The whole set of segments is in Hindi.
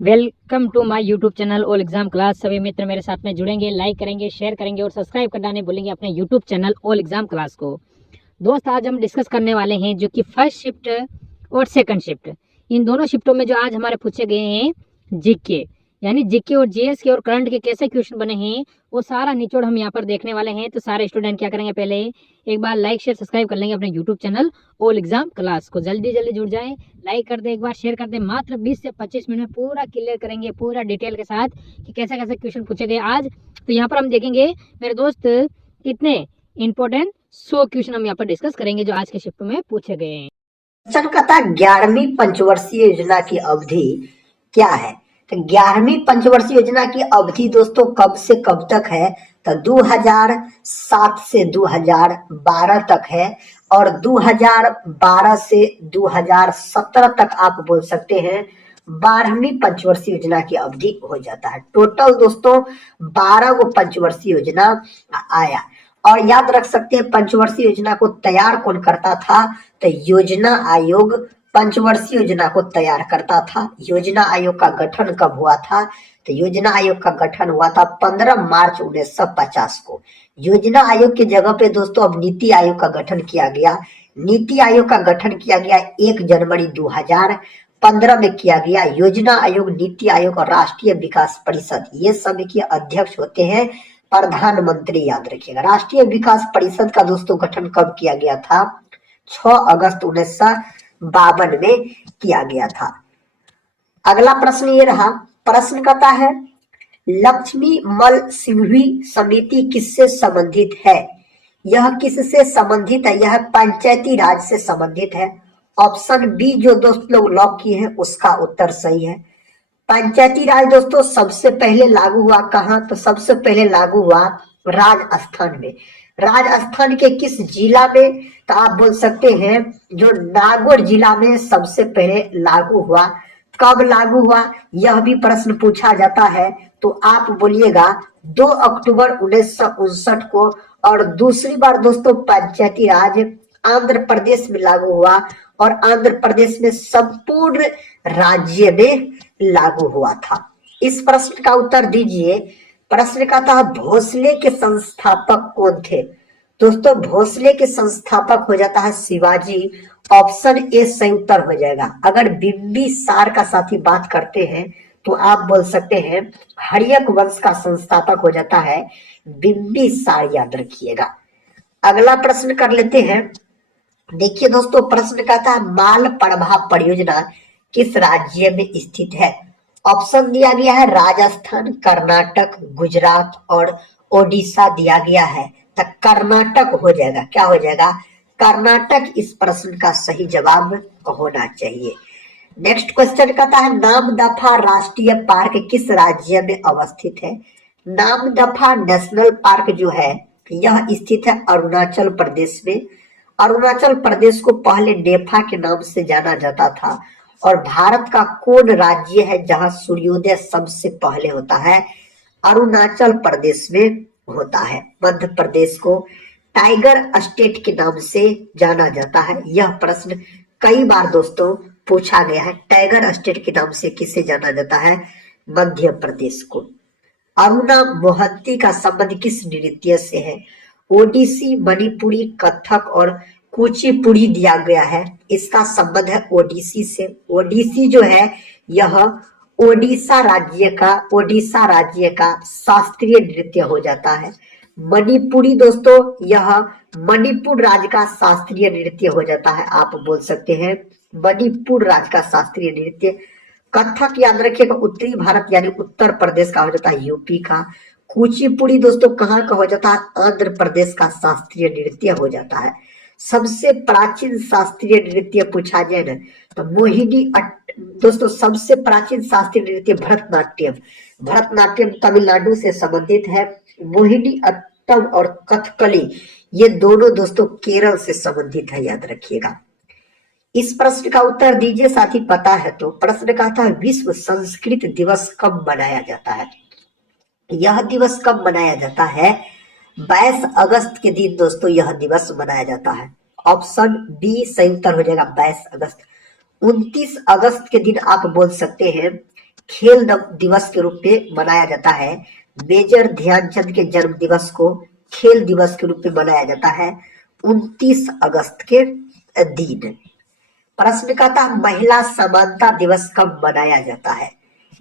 Welcome to my YouTube channel all exam class. सभी मित्र मेरे साथ में जुड़ेंगे, लाइक करेंगे, शेयर करेंगे और सब्सक्राइब करना नहीं भूलेंगे अपने YouTube channel all exam class को। दोस्त, आज हम डिस्कस करने वाले हैं जो कि फर्स्ट शिफ्ट और सेकंड शिफ्ट, इन दोनों शिफ्टों में जो आज हमारे पूछे गए हैं जीके यानी जीके और जीएस के और करंट के कैसे क्वेश्चन बने हैं वो सारा निचोड़ हम यहाँ पर देखने वाले हैं। तो सारे स्टूडेंट क्या करेंगे, पहले एक बार लाइक शेयर सब्सक्राइब कर लेंगे अपने YouTube channel all exam class को। जल्दी जल्दी जुड़ जाए, लाइक कर दे, एक बार शेयर कर दे। मात्र 20 से 25 मिनट में पूरा क्लियर करेंगे, पूरा डिटेल के साथ कि कैसे कैसे क्वेश्चन पूछे गए आज। तो यहाँ पर हम देखेंगे मेरे दोस्त कितने इंपॉर्टेंट 100 क्वेश्चन हम यहाँ पर डिस्कस करेंगे जो आज के शिफ्ट में पूछे गए हैं। क्वेश्चन का था 11वीं पंचवर्षीय योजना की अवधि क्या है। तो 11वीं पंचवर्षीय योजना की अवधि दोस्तों कब से कब तक है, तो 2007 से 2012 तक है और 2012 से 2017 तक आप बोल सकते हैं 12वीं पंचवर्षीय योजना की अवधि हो जाता है। टोटल दोस्तों 12 गो पंचवर्षीय योजना आया। और याद रख सकते हैं पंचवर्षीय योजना को तैयार कौन करता था, तो योजना आयोग पंचवर्षीय योजना को तैयार करता था। योजना आयोग का गठन कब हुआ था, तो योजना आयोग का गठन हुआ था 15 मार्च 1950 को। योजना आयोग की जगह पे दोस्तों अब नीति आयोग का गठन किया गया। नीति आयोग का गठन किया गया 1 जनवरी 2015 में किया गया। योजना आयोग, नीति आयोग और राष्ट्रीय विकास परिषद ये सभी के अध्यक्ष होते हैं प्रधानमंत्री। याद रखिएगा, राष्ट्रीय विकास परिषद का दोस्तों गठन कब किया गया था, 6 अगस्त 1952 में किया गया था। अगला प्रश्न ये रहा, प्रश्न कहता है लक्ष्मी मल सिंघवी समिति किससे संबंधित है। यह किससे संबंधित है, यह पंचायती राज से संबंधित है। ऑप्शन बी जो दोस्त लोग लॉक किए हैं उसका उत्तर सही है। पंचायती राज दोस्तों सबसे पहले लागू हुआ कहाँ, तो सबसे पहले लागू हुआ राजस्थान में। राजस्थान के किस जिला में, तो आप बोल सकते हैं जो नागौर जिला में सबसे पहले लागू हुआ। कब लागू हुआ यह भी प्रश्न पूछा जाता है, तो आप बोलिएगा 2 अक्टूबर 1959 को। और दूसरी बार दोस्तों पंचायती राज आंध्र प्रदेश में लागू हुआ और आंध्र प्रदेश में संपूर्ण राज्य में लागू हुआ था। इस प्रश्न का उत्तर दीजिए। प्रश्न का था भोसले के संस्थापक कौन थे। दोस्तों भोसले के संस्थापक हो जाता है शिवाजी। ऑप्शन ए सही उत्तर हो जाएगा। अगर बिंबिसार का साथी बात करते हैं तो आप बोल सकते हैं हर्यक वंश का संस्थापक हो जाता है बिंबिसार। याद रखिएगा। अगला प्रश्न कर लेते हैं। देखिए दोस्तों प्रश्न कहता है माल प्रभा परियोजना किस राज्य में स्थित है। ऑप्शन दिया गया है राजस्थान, कर्नाटक, गुजरात और ओडिशा दिया गया है। तो कर्नाटक हो जाएगा। क्या हो जाएगा, कर्नाटक इस प्रश्न का सही जवाब होना चाहिए। नेक्स्ट क्वेश्चन कहता है नामदफा राष्ट्रीय पार्क किस राज्य में अवस्थित है। नामदफा नेशनल पार्क जो है यह स्थित है अरुणाचल प्रदेश में। अरुणाचल प्रदेश को पहले नेफा के नाम से जाना जाता था। और भारत का कौन राज्य है जहां सूर्योदय सबसे पहले होता है, अरुणाचल प्रदेश में होता है। मध्य प्रदेश को टाइगर स्टेट के नाम से जाना जाता है। यह प्रश्न कई बार दोस्तों पूछा गया है। टाइगर स्टेट के नाम से किसे जाना जाता है, मध्य प्रदेश को। अरुणा मोहंती का संबंध किस नृत्य से है। ओडिसी, मणिपुरी, कथक और कुचिपुड़ी दिया गया है। इसका संबंध है ओडिसी से। ओडिसी जो है यह ओडिशा राज्य का शास्त्रीय नृत्य हो जाता है। मणिपुरी दोस्तों यह मणिपुर राज्य का शास्त्रीय नृत्य हो जाता है। आप बोल सकते हैं मणिपुर राज्य का शास्त्रीय नृत्य। कथक याद रखिएगा उत्तरी भारत यानी उत्तर प्रदेश का हो जाता है, यूपी का। कुचिपुड़ी दोस्तों कहाँ का हो जाता है, आंध्र प्रदेश का शास्त्रीय नृत्य हो जाता है। सबसे प्राचीन शास्त्रीय नृत्य पूछा जाए ना तो मोहिनी दोस्तों सबसे प्राचीन शास्त्रीय नृत्य भरतनाट्यम तमिलनाडु से संबंधित है। मोहिनी अट्टम और कथकली ये दोनों दोस्तों केरल से संबंधित है। याद रखिएगा। इस प्रश्न का उत्तर दीजिए, साथ ही पता है तो। प्रश्न का था विश्व संस्कृत दिवस कब मनाया जाता है। यह दिवस कब मनाया जाता है, 22 अगस्त के दिन दोस्तों यह दिवस मनाया जाता है। ऑप्शन बी सही उत्तर हो जाएगा 22 अगस्त। 29 अगस्त के दिन आप बोल सकते हैं दिवस के रूप में मनाया जाता है। मेजर ध्यानचंद के जन्म दिवस को खेल दिवस के रूप में मनाया जाता है 29 अगस्त के दिन। प्रश्न का था महिला समानता दिवस कब मनाया जाता है?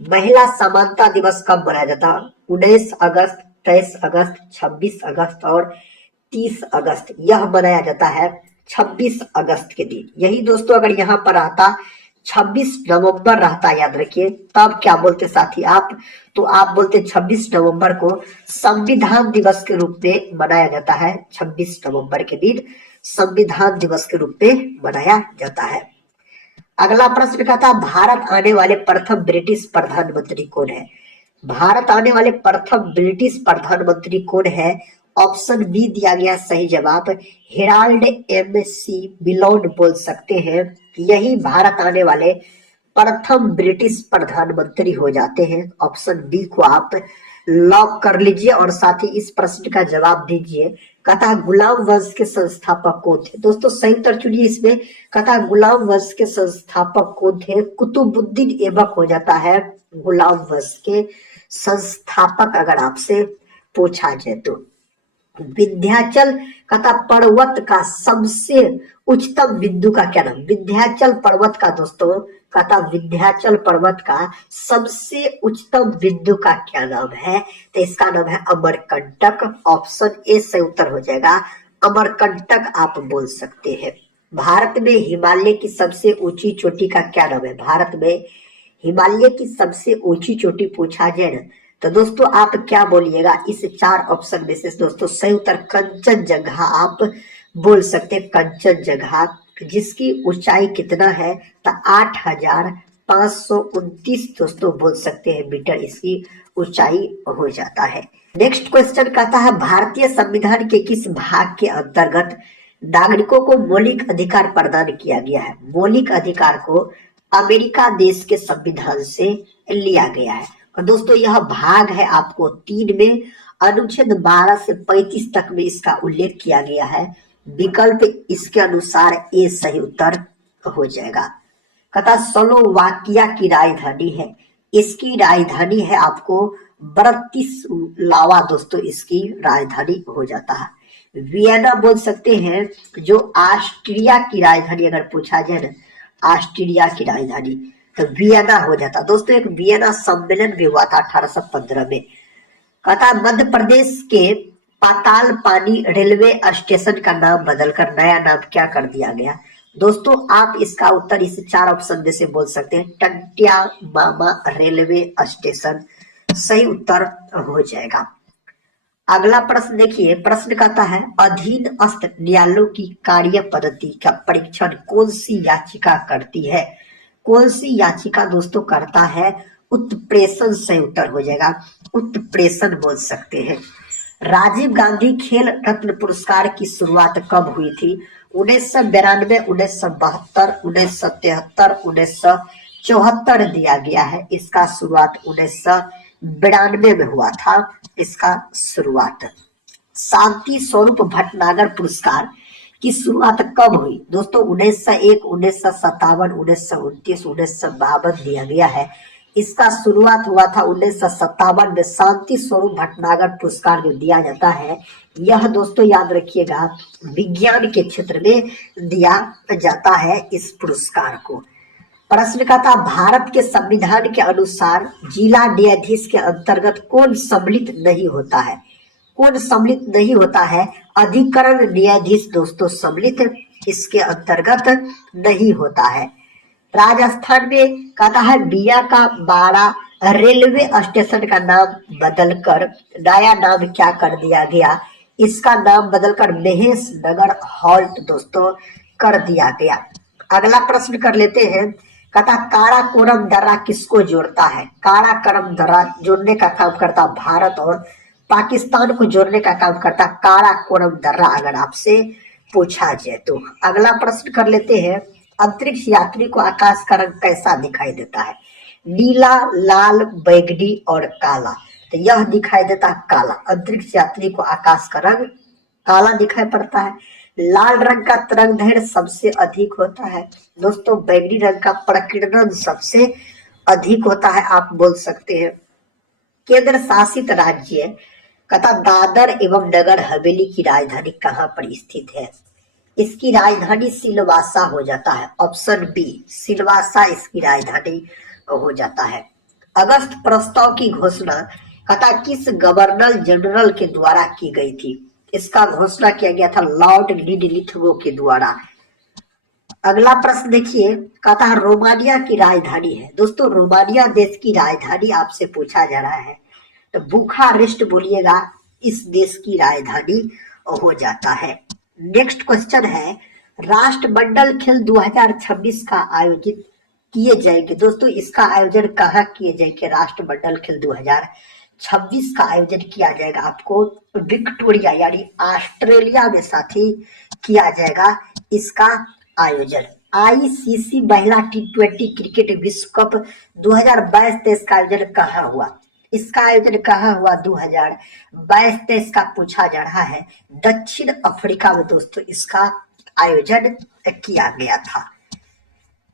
महिला समानता दिवस कब मनाया जाता है? 19 अगस्त, 23 अगस्त, 26 अगस्त और 30 अगस्त। यह मनाया जाता है 26 अगस्त के दिन। यही दोस्तों अगर यहाँ पर आता 26 नवंबर रहता, याद रखिए, तब क्या बोलते साथी आप? तो आप बोलते 26 नवंबर को संविधान दिवस के रूप में मनाया जाता है। 26 नवंबर के दिन संविधान दिवस के रूप में मनाया जाता है। अगला प्रश्न का था भारत आने वाले प्रथम ब्रिटिश प्रधानमंत्री कौन है? भारत आने वाले प्रथम ब्रिटिश प्रधानमंत्री कौन है? ऑप्शन बी दिया गया सही जवाब हेराल्ड एम सी मिलोन बोल सकते हैं। यही भारत आने वाले प्रथम ब्रिटिश प्रधानमंत्री हो जाते हैं। ऑप्शन बी को आप लॉक कर लीजिए और साथ ही इस प्रश्न का जवाब दीजिए। कथा गुलाम वंश के संस्थापक कौन थे? दोस्तों सही उत्तर चुनिए इसमें। कथा गुलाम वंश के संस्थापक कौन थे? कुतुबुद्दीन ऐबक हो जाता है गुलाम वंश के संस्थापक, अगर आपसे पूछा जाए तो। विंध्याचल कथा पर्वत का सबसे उच्चतम बिंदु का क्या नाम? विंध्याचल पर्वत का दोस्तों कथा विंध्याचल पर्वत का सबसे उच्चतम बिंदु का क्या नाम है? तो इसका नाम है अमरकंटक। ऑप्शन ए सही उत्तर हो जाएगा, अमरकंटक आप बोल सकते हैं। भारत में हिमालय की सबसे ऊंची चोटी का क्या नाम है? भारत में हिमालय की सबसे ऊंची चोटी पूछा जाए ना, तो दोस्तों आप क्या बोलिएगा इस 4 ऑप्शन में से? दोस्तों सही उत्तर कंचनजंगा आप बोल सकते हैं, कंचनजंगा, जिसकी ऊंचाई कितना है? तो 8,529 दोस्तों बोल सकते हैं मीटर इसकी ऊंचाई हो जाता है। नेक्स्ट क्वेश्चन कहता है भारतीय संविधान के किस भाग के अंतर्गत नागरिकों को मौलिक अधिकार प्रदान किया गया है? मौलिक अधिकार को अमेरिका देश के संविधान से लिया गया है। और दोस्तों यह भाग है आपको 3 में, अनुच्छेद 12 से 35 तक में इसका उल्लेख किया गया है। विकल्प इसके अनुसार ए सही उत्तर हो जाएगा। कथा स्लोवाकिया की राजधानी है, इसकी राजधानी है आपको ब्रतिस्लावा दोस्तों, इसकी राजधानी हो जाता है। वियना बोल सकते हैं, जो ऑस्ट्रिया की राजधानी अगर पूछा जाए ना, ऑस्ट्रिया की राजधानी तो वियना हो जाता। दोस्तों एक वियना सम्मेलन भी हुआ था 1815 में। कथा मध्य प्रदेश के पाताल पानी रेलवे स्टेशन का नाम बदलकर नया नाम क्या कर दिया गया? दोस्तों आप इसका उत्तर इस 4 ऑप्शन में से बोल सकते हैं, टंटिया मामा रेलवे स्टेशन सही उत्तर हो जाएगा। अगला प्रश्न देखिए, प्रश्न कहता है अधीनस्थ न्यायालयों की कार्य पद्धति का परीक्षण कौन सी याचिका करती है? कौन सी याचिका दोस्तों करता है? उत्प्रेषण सही उत्तर हो जाएगा, उत्प्रेषण बोल सकते हैं। राजीव गांधी खेल रत्न पुरस्कार की शुरुआत कब हुई थी? 1992, 1972, 1973, 1974 दिया गया है। इसका शुरुआत 1992 में हुआ था इसका शुरुआत। शांति स्वरूप भटनागर पुरस्कार की शुरुआत कब हुई? दोस्तों 1901, 1957, 1929, 1952 दिया गया है। इसका शुरुआत हुआ था 1957 में। शांति स्वरूप भटनागर पुरस्कार जो दिया जाता है, यह दोस्तों याद रखिएगा विज्ञान के क्षेत्र में दिया जाता है इस पुरस्कार को। प्रश्न का था भारत के संविधान के अनुसार जिला न्यायाधीश के अंतर्गत कौन सम्मिलित नहीं होता है? कौन सम्मिलित नहीं होता है? अधिकरण न्यायाधीश दोस्तों सम्मिलित इसके अंतर्गत नहीं होता है। राजस्थान में कहता है बिया का बाड़ा रेलवे स्टेशन का नाम बदलकर नया नाम क्या कर दिया गया? इसका नाम बदलकर महेश नगर हॉल्ट दोस्तों कर दिया गया। अगला प्रश्न कर लेते हैं, कहता काराकोरम दर्रा किसको जोड़ता है? काराकोरम दर्रा जोड़ने का काम करता भारत और पाकिस्तान को जोड़ने का काम करता काराकोरम दर्रा, अगर आपसे पूछा जाए तो। अगला प्रश्न कर लेते हैं, अंतरिक्ष यात्री को आकाश का रंग कैसा दिखाई देता है? नीला, लाल, बैगनी और काला। तो यह दिखाई देता है काला। अंतरिक्ष यात्री को आकाश का रंग काला दिखाई पड़ता है। लाल रंग का तरंग दैर्घ्य सबसे अधिक होता है दोस्तों। बैगनी रंग का प्रकीर्णन सबसे अधिक होता है, आप बोल सकते हैं। केंद्र शासित राज्य कथा दादर एवं नगर हवेली की राजधानी कहाँ पर स्थित है? इसकी राजधानी सिलवासा हो जाता है। ऑप्शन बी, सिलवासा इसकी राजधानी हो जाता है। अगस्त प्रस्ताव की घोषणा कथा किस गवर्नर जनरल के द्वारा की गई थी? इसका घोषणा किया गया था लॉर्ड लिडलिथगो के द्वारा। अगला प्रश्न देखिए, कहता है रोमानिया की राजधानी है। दोस्तों रोमानिया देश की राजधानी आपसे पूछा जा रहा है, तो बुखारेस्ट बोलिएगा इस देश की राजधानी हो जाता है। नेक्स्ट क्वेश्चन है, राष्ट्रमंडल खेल 2026 का आयोजित किए जाएंगे। दोस्तों इसका आयोजन कहाँ किए जाएंगे? राष्ट्रमंडल खेल 2026 का आयोजन किया जाएगा आपको विक्टोरिया यानी ऑस्ट्रेलिया में साथी किया जाएगा इसका आयोजन। आईसीसी महिला टी20 क्रिकेट विश्व कप 2022-23 का आयोजन कहाँ हुआ? इसका आयोजन कहाँ हुआ? 2022-23 का पूछा जा रहा है। दक्षिण अफ्रीका में दोस्तों इसका आयोजन किया गया था।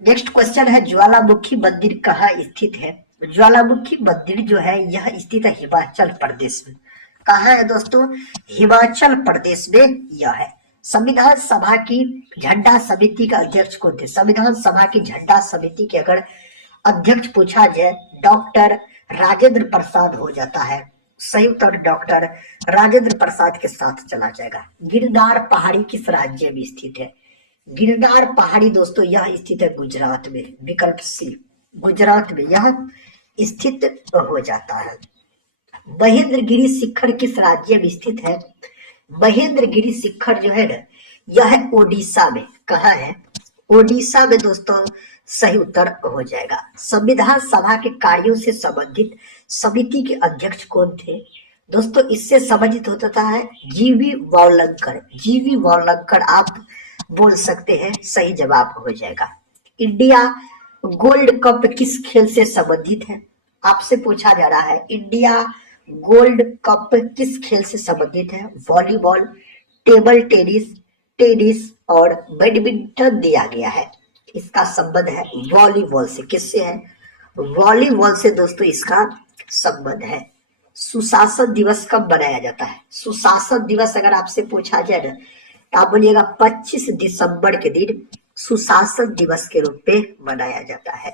नेक्स्ट क्वेश्चन है, ज्वालामुखी मंदिर कहाँ स्थित है? ज्वालामुखी मंदिर जो है यह स्थित है हिमाचल प्रदेश में। कहाँ है दोस्तों? हिमाचल प्रदेश में यह है। संविधान सभा की झंडा समिति का अध्यक्ष कौन थे? संविधान सभा की झंडा समिति के अगर अध्यक्ष पूछा जाए डॉक्टर राजेंद्र प्रसाद हो जाता है। सही उत्तर डॉक्टर राजेंद्र प्रसाद के साथ चला जाएगा। गिरनार पहाड़ी किस राज्य में स्थित है? गिरनार पहाड़ी दोस्तों यह स्थित है गुजरात में। विकल्प सी, गुजरात में यह स्थित हो जाता है। महेंद्रगिरी शिखर किस राज्य में स्थित है? महेंद्रगिरी शिखर जो है ना यह है ओडिशा में। कहाँ है? ओडिशा में दोस्तों सही उत्तर हो जाएगा। संविधान सभा के कार्यों से संबंधित समिति के अध्यक्ष कौन थे? दोस्तों इससे संबंधित होता है जीवी वावलंकर। जीवी वावलंकर आप बोल सकते हैं, सही जवाब हो जाएगा। इंडिया गोल्ड कप किस खेल से संबंधित है? आपसे पूछा जा रहा है इंडिया गोल्ड कप किस खेल से संबंधित है? वॉलीबॉल, टेबल टेनिस, टेनिस और बैडमिंटन दिया गया है। इसका संबंध है वॉलीबॉल से। किससे है? वॉलीबॉल से दोस्तों इसका संबंध है। सुशासन दिवस कब मनाया जाता है? सुशासन दिवस अगर आपसे पूछा जाए ना तो आप बोलिएगा 25 दिसंबर के दिन सुशासन दिवस के रूप में मनाया जाता है।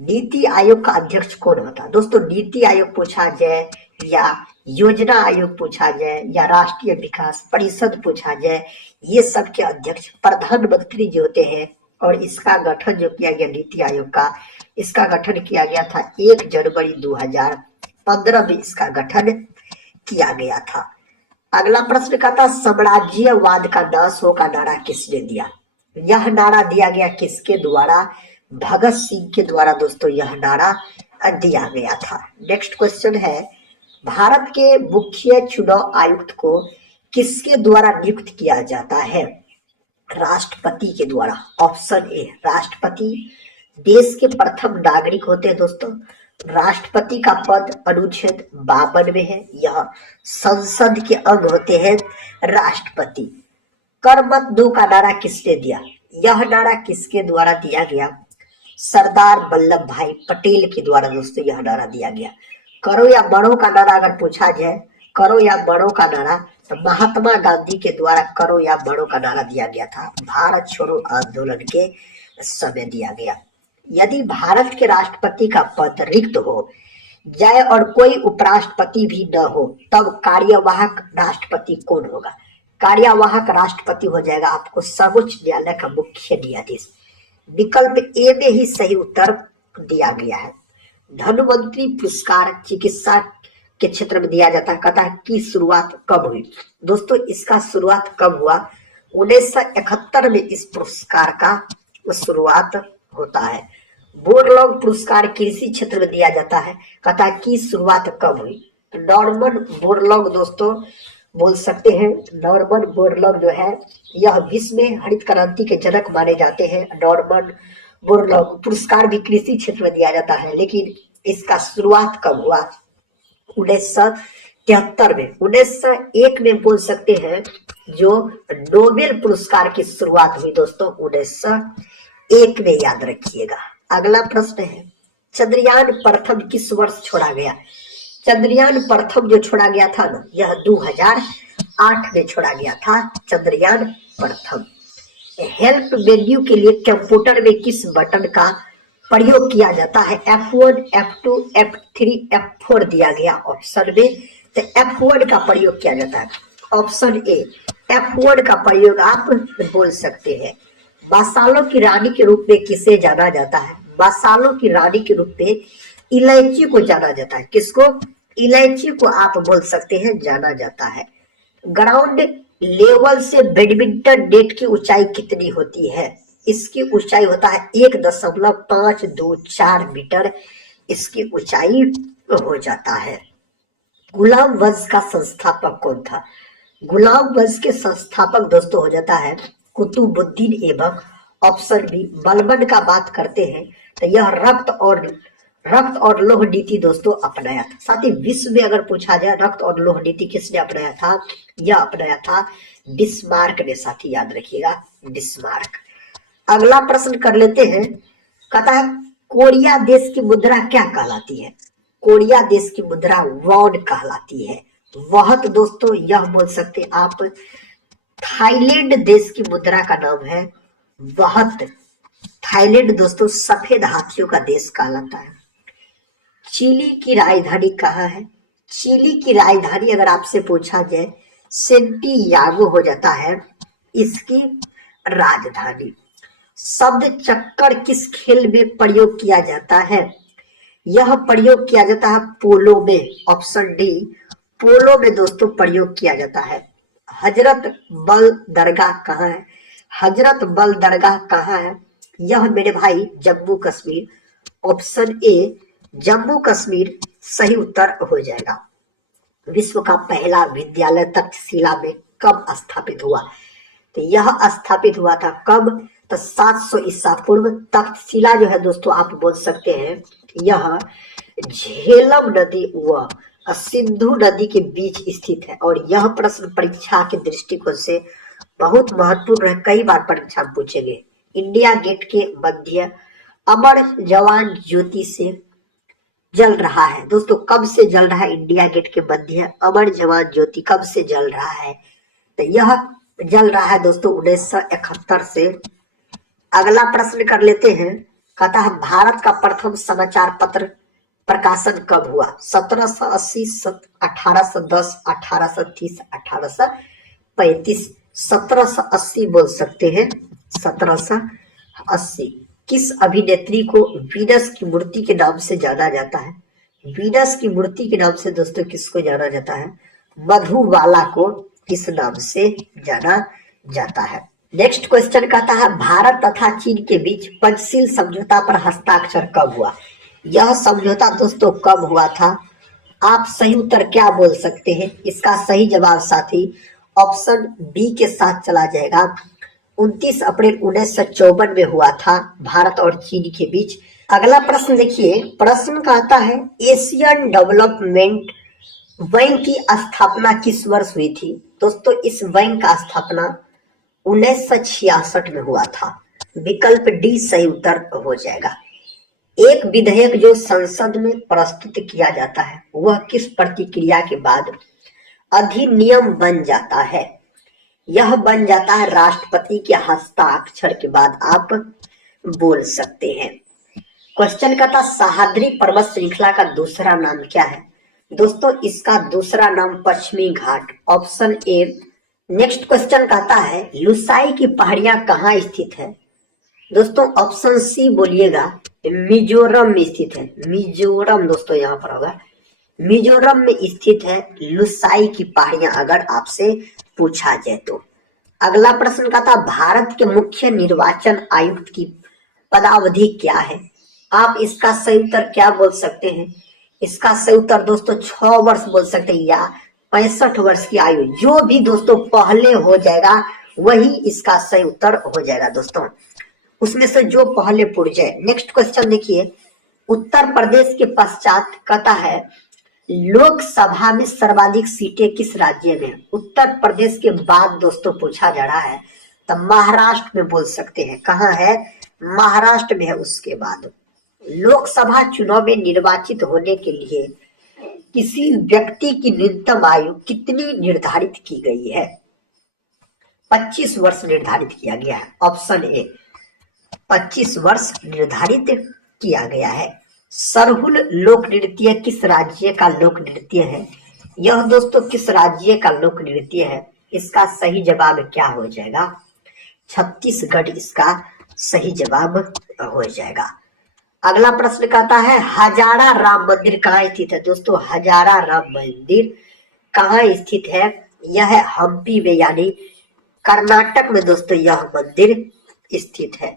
नीति आयोग का अध्यक्ष कौन होता है? दोस्तों नीति आयोग पूछा जाए या योजना आयोग पूछा जाए या राष्ट्रीय विकास परिषद पूछा जाए, ये सब के अध्यक्ष प्रधानमंत्री जो होते हैं। और इसका गठन जो किया गया नीति आयोग का, इसका गठन किया गया था 1 जनवरी 2015 में इसका गठन किया गया था। अगला प्रश्न का था साम्राज्यवाद का नाश हो का नारा किसने दिया? यह नारा दिया गया किसके द्वारा? भगत सिंह के द्वारा दोस्तों यह नारा दिया गया था। नेक्स्ट क्वेश्चन है, भारत के मुख्य चुनाव आयुक्त को किसके द्वारा नियुक्त किया जाता है? राष्ट्रपति के द्वारा। ऑप्शन ए, राष्ट्रपति देश के प्रथम नागरिक होते हैं दोस्तों। राष्ट्रपति का पद अनुच्छेद 52 में है। यह संसद के अंग होते हैं राष्ट्रपति। कर मत दो का नारा किसने दिया? यह नारा किसके द्वारा दिया गया? सरदार वल्लभ भाई पटेल के द्वारा दोस्तों यह नारा दिया गया। करो या बढ़ो का नारा अगर पूछा जाए, करो या बढ़ो का नारा, तो महात्मा गांधी के द्वारा करो या बढ़ो का नारा दिया गया था। भारत छोड़ो आंदोलन के समय दिया गया। यदि भारत के राष्ट्रपति का पद रिक्त हो जाए और कोई उपराष्ट्रपति भी न हो, तब कार्यवाहक राष्ट्रपति कौन होगा? कार्यवाहक राष्ट्रपति हो जाएगा आपको सर्वोच्च न्यायालय का मुख्य न्यायाधीश। विकल्प ए में ही सही उत्तर दिया गया है। धन्वंतरी पुरस्कार चिकित्सा के क्षेत्र में दिया जाता है। कहता है कि शुरुआत कब हुई? दोस्तों इसका शुरुआत कब हुआ? 1971 में इस पुरस्कार का शुरुआत होता है। बोरलॉग पुरस्कार कृषि क्षेत्र में दिया जाता है। कहता है कि शुरुआत कब हुई? नॉर्मन बोरलॉग दोस्तों बोल सकते हैं। नॉर्मन बोरलॉग जो है यह विश्व में हरित क्रांति के जनक माने जाते हैं। नॉर्मन बोरलॉग पुरस्कार भी कृषि क्षेत्र में दिया जाता है, लेकिन इसका शुरुआत कब हुआ? 1973 में। 1901 में बोल सकते हैं जो नोबेल पुरस्कार की शुरुआत हुई दोस्तों 1901 में, याद रखिएगा। अगला प्रश्न है, चंद्रयान प्रथम किस वर्ष छोड़ा गया? चंद्रयान प्रथम जो छोड़ा गया था ना, यह 2008 में छोड़ा गया था चंद्रयान प्रथम। हेल्प मेन्यू के लिए कंप्यूटर में किस बटन का प्रयोग किया जाता है? F1, F2, F3, F4 दिया गया ऑप्शन में। तो F1 का प्रयोग किया जाता है। ऑप्शन ए F1 का प्रयोग आप बोल सकते हैं। मसालों की रानी के रूप में किसे जाना जाता है? मसालों की रानी के रूप में इलायची को जाना जाता है। किसको? इलायची को आप बोल सकते हैं जाना जाता है। ग्राउंड लेवल से बैडमिंटन नेट की ऊंचाई कितनी होती है? इसकी ऊंचाई होता है 1.524 मीटर इसकी ऊंचाई हो जाता है। गुलाम वंश का संस्थापक कौन था? गुलाम वंश के संस्थापक दोस्तों हो जाता है कुतुबुद्दीन एबक। ऑप्शन बी बलबन का बात करते हैं तो यह रक्त और लौह नीति दोस्तों अपनाया था। साथ ही विश्व में अगर पूछा जाए रक्त और लौह नीति किसने अपनाया था? यह अपनाया था बिस्मार्क ने। साथी याद रखिएगा बिस्मार्क। अगला प्रश्न कर लेते हैं। कहता है कोरिया देश की मुद्रा क्या कहलाती है? कोरिया देश की मुद्रा वॉन कहलाती है। वह तो दोस्तों यह बोल सकते आप थाईलैंड देश की मुद्रा का नाम है वहत। थाईलैंड दोस्तों सफेद हाथियों का देश कहलाता है। चिली की राजधानी कहाँ है? चिली की राजधानी अगर आपसे पूछा जाए सेंटियागो हो जाता है इसकी राजधानी। शब्द चक्कर किस खेल में प्रयोग किया जाता है? यह प्रयोग किया जाता है पोलो में। ऑप्शन डी पोलो में दोस्तों प्रयोग किया जाता है। हजरत बल दरगाह कहाँ है? हजरत बल दरगाह कहाँ है? यह मेरे भाई जम्मू कश्मीर। ऑप्शन ए जम्मू कश्मीर सही उत्तर हो जाएगा। विश्व का पहला विद्यालय तक्षशिला में कब स्थापित हुआ? तो यह स्थापित हुआ था कब? तो 700 ईसा पूर्व। तक्षशिला जो है दोस्तों आप बोल सकते हैं यह झेलम नदी व सिंधु नदी के बीच स्थित है। और यह प्रश्न परीक्षा के दृष्टिकोण से बहुत महत्वपूर्ण है। कई बार परीक्षा में पूछेंगे। इंडिया गेट के मध्य अमर जवान ज्योति से जल रहा है। दोस्तों कब से जल रहा है इंडिया गेट के मध्य अमर जवान ज्योति? कब से जल रहा है? तो यह जल रहा है दोस्तों 1971 से। अगला प्रश्न कर लेते हैं। कहता है भारत का प्रथम समाचार पत्र प्रकाशन कब हुआ? 1780, 1810, 1830, 1835। 1780 बोल सकते हैं। 1780। किस अभिनेत्री को वीनस की मूर्ति के नाम से जाना जाता है? वीनस की मूर्ति के नाम से दोस्तों किसको जाना जाता है? मधुबाला को किस नाम से जाना जाता है? नेक्स्ट क्वेश्चन कहता है भारत तथा चीन के बीच पंचशील समझौता पर हस्ताक्षर कब हुआ? यह समझौता दोस्तों कब हुआ था? आप सही उत्तर क्या बोल सकते हैं? इसका सही जवाब साथी ऑप्शन बी के साथ चला जाएगा। 29 अप्रैल 1954 में हुआ था भारत और चीन के बीच। अगला प्रश्न देखिए। प्रश्न कहता है एशियन डेवलपमेंट बैंक की स्थापना किस वर्ष हुई थी? दोस्तों इस बैंक का स्थापना 1966 में हुआ था। विकल्प डी सही उत्तर हो जाएगा। एक विधेयक जो संसद में प्रस्तुत किया जाता है वह किस प्रक्रिया के बाद अधिनियम बन जाता है? यह बन जाता है राष्ट्रपति के हस्ताक्षर के बाद। आप बोल सकते हैं। क्वेश्चन का था सह्याद्री पर्वत श्रृंखला का दूसरा नाम क्या है? दोस्तों इसका दूसरा नाम Pashchimi Ghat. Option A. Next question कहता है लुसाई की पहाड़ियां कहाँ स्थित है? दोस्तों ऑप्शन सी बोलिएगा मिजोरम में स्थित है। मिजोरम दोस्तों यहाँ पर होगा। मिजोरम में स्थित है लुसाई की पहाड़ियां अगर आपसे पूछा जाए तो। अगला प्रश्न का था भारत के मुख्य निर्वाचन आयुक्त की पदावधि क्या है? आप इसका सही उत्तर क्या बोल सकते हैं? इसका सही उत्तर दोस्तों 6 वर्ष बोल सकते हैं या 65 वर्ष की आयु। जो भी दोस्तों पहले हो जाएगा वही इसका सही उत्तर हो जाएगा दोस्तों, उसमें से जो पहले पूछ जाए। नेक्स्ट क्वेश्चन देखिए। उत्तर प्रदेश के पश्चात कहता है लोकसभा में सर्वाधिक सीटें किस राज्य में? उत्तर प्रदेश के बाद दोस्तों पूछा जा रहा है तो महाराष्ट्र में बोल सकते हैं। कहाँ है? महाराष्ट्र में है उसके बाद। लोकसभा चुनाव में निर्वाचित होने के लिए किसी व्यक्ति की न्यूनतम आयु कितनी निर्धारित की गई है? 25 वर्ष निर्धारित किया गया है। ऑप्शन ए 25 वर्ष निर्धारित किया गया है। सरहुल लोक नृत्य किस राज्य का लोक नृत्य है? यह दोस्तों किस राज्य का लोक नृत्य है? इसका सही जवाब क्या हो जाएगा? छत्तीसगढ़ इसका सही जवाब हो जाएगा। अगला प्रश्न कहता है हजारा राम मंदिर कहाँ स्थित है? दोस्तों हजारा राम मंदिर कहाँ स्थित है? यह है हम्पी में, यानी कर्नाटक में दोस्तों यह मंदिर स्थित है।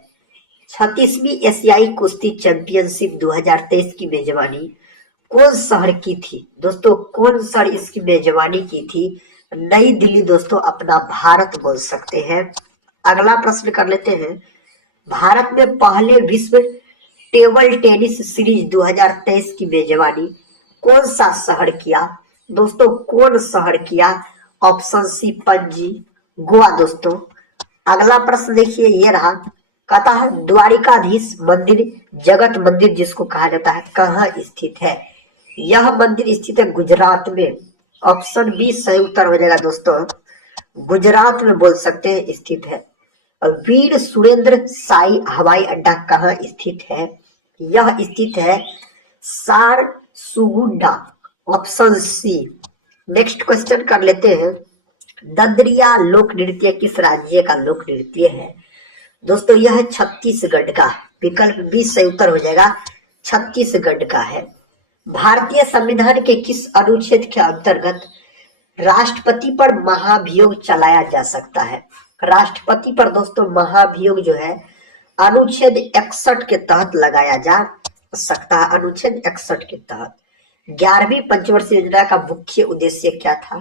36वीं एशियाई कुश्ती चैंपियनशिप 2023 की मेजबानी कौन शहर की थी? दोस्तों कौन शहर इसकी मेजबानी की थी? नई दिल्ली दोस्तों अपना भारत बोल सकते हैं। अगला प्रश्न कर लेते हैं, भारत में पहले विश्व टेबल टेनिस सीरीज 2023 की मेजबानी कौन सा शहर किया? दोस्तों कौन शहर किया? ऑप्शन सी पणजी, गोवा दोस्तों। अगला प्रश्न देखिए ये रहा, कहता है द्वारिकाधीश मंदिर जगत मंदिर जिसको कहा जाता है कहाँ स्थित है? यह मंदिर स्थित है गुजरात में। ऑप्शन बी सही उत्तर हो जाएगा दोस्तों, गुजरात में बोल सकते हैं स्थित है। वीर सुरेंद्र साई हवाई अड्डा कहाँ स्थित है? यह स्थित है Sarsuguda. Option C. Next question कर लेते हैं, ददरिया लोक नृत्य किस राज्य का लोक नृत्य है? दोस्तों यह छत्तीसगढ़ का, विकल्प बी सही उत्तर हो जाएगा, छत्तीसगढ़ का है। भारतीय संविधान के किस अनुच्छेद के अंतर्गत राष्ट्रपति पर महाभियोग चलाया जा सकता है? राष्ट्रपति पर दोस्तों महाभियोग जो है अनुच्छेद 61 के तहत लगाया जा सकता है। अनुच्छेद 61 के तहत 11वीं पंचवर्षीय योजना का मुख्य उद्देश्य क्या था?